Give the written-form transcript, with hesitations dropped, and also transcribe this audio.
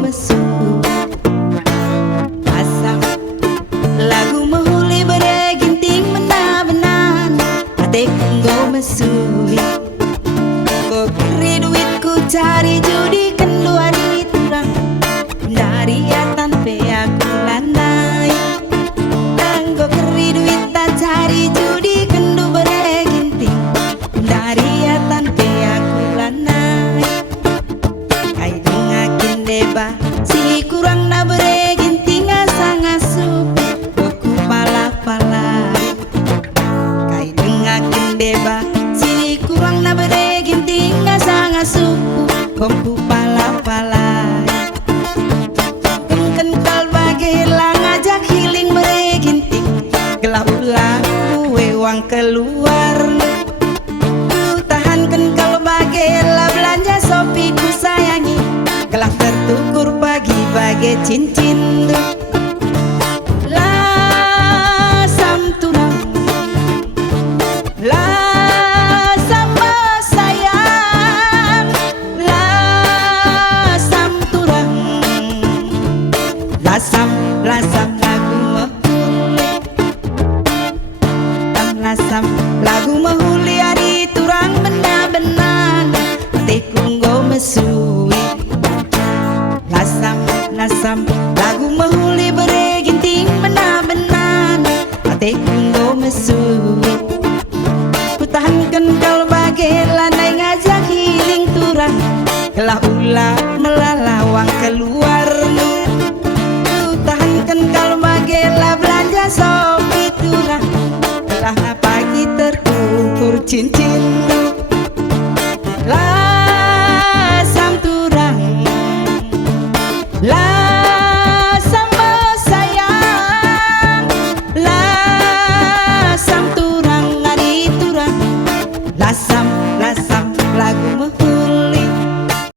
mesu asam lagu mahuli bereginting benar-benar ate kunggo mesu kok kiri duitku cari judi keluari turang dari atan pe aku landai tanggo kiri duit tak cari judi kendu bereginting dari atan pe aku landai kai dengakin deba si kurang na bereginting asang asup boku pala-pala kai dengakin deba si kurang na bereginting asang asup boku pala-pala kental bagi lang ajak healing bereginting gelap ulang wewang keluar ku tahankan kalau bagi lah belanja sopi ku sayangi gelap tertukur pagi bagi cincin lah sam tunang lah sama sayang lah sam turang lasam lagu mahuli lasam lagu mahuli ari turang benar-benar ate kunggo mesui lasam lagu mahuli bereginting benar-benar ate kunggo mesui ku tahankan kalau bagi landai ngajak healing turang gelah ulah melalawang keluar tahankan kalau bagelah belanja sopi turang telah pagi terkukur cincin